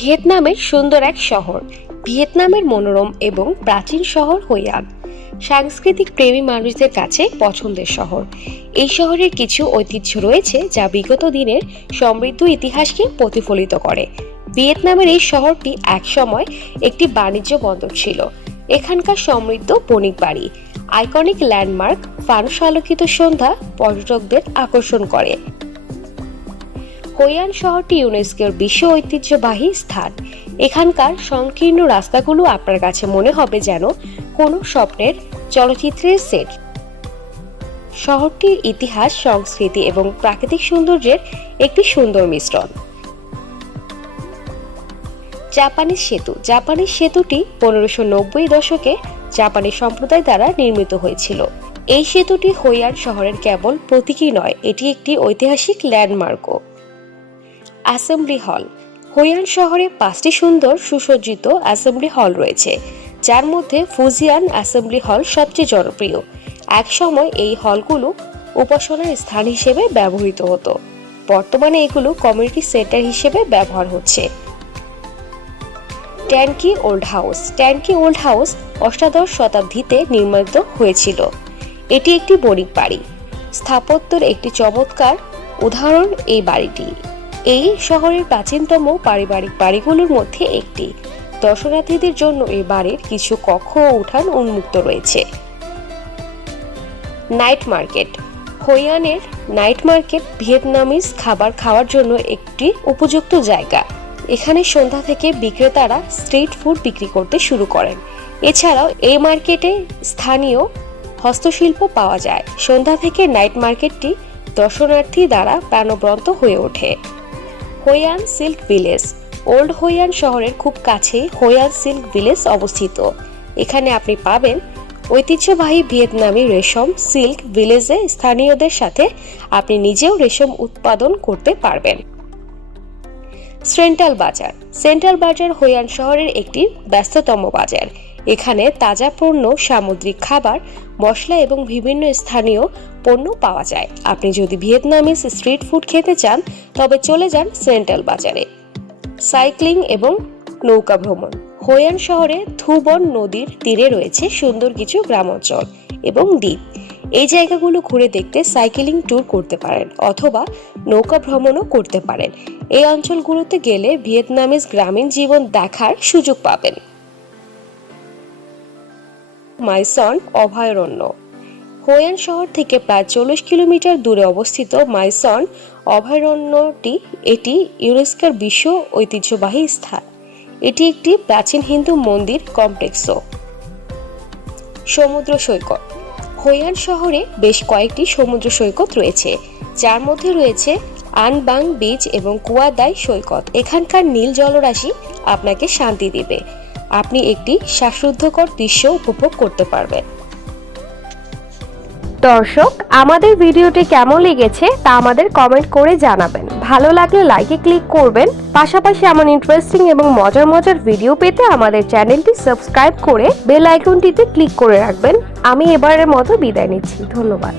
ভিয়েতনামের সুন্দর এক শহর। ভিয়েতনামের মনোরম এবং প্রাচীন শহর হইয়ান সাংস্কৃতিক প্রেমী মানুষদের কাছে পছন্দের শহর। এই শহরের কিছু ঐতিহ্য রয়েছে যা বিগত দিনের সমৃদ্ধ ইতিহাসকে প্রতিফলিত করে। ভিয়েতনামের এই শহরটি একসময় একটি বাণিজ্য বন্দর ছিল। এখানকার সমৃদ্ধ বণিক বাড়ি, আইকনিক ল্যান্ডমার্ক, ফানুস আলোকিত সন্ধ্যা পর্যটকদের আকর্ষণ করে। হইয়ান শহরটি ইউনেস্কোর বিশ্ব ঐতিহ্যবাহী স্থান। এখানকার সংকীর্ণ রাস্তাগুলো আপনার কাছে মনে হবে যেন কোনো স্বপ্নের চলচ্চিত্রের সেট। শহরটির ইতিহাস, সংস্কৃতি এবং প্রাকৃতিক সৌন্দর্যের একটি সুন্দর মিশ্রণ। জাপানিজ সেতু। জাপানিজ সেতুটি 1590 দশকে জাপানি সম্প্রদায় দ্বারা নির্মিত হয়েছিল। এই সেতুটি হইয়ান শহরের কেবল প্রতীকী নয়, এটি একটি ঐতিহাসিক ল্যান্ডমার্কও। অ্যাসেম্বলি হল। হইয়ান শহরে 5টি সুন্দর সুসজ্জিত অ্যাসেম্বলি হল রয়েছে, যার মধ্যে ফুজিয়ান অ্যাসেম্বলি হল সবচেয়ে জনপ্রিয়। এক সময় এই হলগুলো উপাসনার স্থান হিসেবে ব্যবহৃত হতো। বর্তমানে এগুলো কমিউনিটি সেন্টার হিসেবে ব্যবহার হচ্ছে। ট্যানকি ওল্ড হাউস। ট্যানকি ওল্ড হাউস অষ্টাদশ শতাব্দীতে নির্মিত হয়েছিল। এটি একটি বণিক বাড়ি। স্থাপত্যের একটি চমৎকার উদাহরণ এই বাড়িটি। এই শহরের প্রাচীনতম পারিবারিক বাড়িগুলোর মধ্যে একটি। দর্শনার্থীদের জন্য এই বাড়ির কিছু কক্ষ ও উঠান উন্মুক্ত রয়েছে। Night market. হইয়ানের নাইট মার্কেট ভিয়েতনামিজ খাবার খাওয়ার জন্য একটি উপযুক্ত জায়গা। এখানে সন্ধ্যা থেকে বিক্রেতারা স্ট্রিট ফুড বিক্রি করতে শুরু করেন। এছাড়াও এই মার্কেটে স্থানীয় হস্তশিল্প পাওয়া যায়। সন্ধ্যা থেকে নাইট মার্কেটটি দর্শনার্থী দ্বারা প্রাণবন্ত হয়ে ওঠে। হইয়ান সিল্ক ভিলেজ। ওল্ড হইয়ান শহরের খুব কাছেই হইয়ান সিল্ক ভিলেজ অবস্থিত। এখানে আপনি পাবেন ঐতিহ্যবাহী ভিয়েতনামি রেশম। সিল্ক ভিলেজে স্থানীয়দের সাথে আপনি নিজেও রেশম উৎপাদন করতে পারবেন। সেন্ট্রাল বাজার। সেন্ট্রাল বাজার হইয়ান শহরের একটি ব্যস্ততম বাজার। এখানে তাজা পণ্য, সামুদ্রিক খাবার, মশলা এবং বিভিন্ন স্থানীয় পণ্য পাওয়া যায়। আপনি যদি ভিয়েতনামিজ স্ট্রিট ফুড খেতে চান তবে চলে যান সেন্ট্রাল বাজারে। সাইক্লিং এবং নৌকা ভ্রমণ। হইয়ান শহরে থু বন নদীর তীরে রয়েছে সুন্দর কিছু গ্রামাঞ্চল এবং দ্বীপ। এই জায়গাগুলো ঘুরে দেখতে সাইক্লিং ট্যুর করতে পারেন অথবা নৌকা ভ্রমণও করতে পারেন। এই অঞ্চলগুলোতে গেলে ভিয়েতনামিজ গ্রামীণ জীবন দেখার সুযোগ পাবেন। মাইসন অভয়ারণ্য। হইয়ান শহর থেকে প্রায় 40 কিলোমিটার দূরে অবস্থিত মাইসন অভয়ারণ্যটি এটি ইউনেস্কোর বিশ্ব ঐতিহ্যবাহী স্থান। এটি একটি প্রাচীন হিন্দু মন্দির কমপ্লেক্সও। সমুদ্র সৈকত। হইয়ান শহরে বেশ কয়েকটি সমুদ্র সৈকত রয়েছে, যার মধ্যে রয়েছে আন বাং বিচ এবং কুয়া দাই সৈকত। এখানকার নীল জলরাশি আপনাকে শান্তি দিবে। আপনি একটি শ্বাসরুদ্ধকর দৃশ্য উপভোগ করতে পারবেন। দর্শক, আমাদের ভিডিওটি কেমন লেগেছে তা আমাদের কমেন্ট করে জানাবেন। ভালো লাগলে লাইকে ক্লিক করবেন। পাশাপাশি এমন ইন্টারেস্টিং এবং মজার মজার ভিডিও পেতে আমাদের চ্যানেলটি সাবস্ক্রাইব করে বেল আইকনটিতে ক্লিক করে রাখবেন। আমি এবারের মতো বিদায় নিচ্ছি। ধন্যবাদ।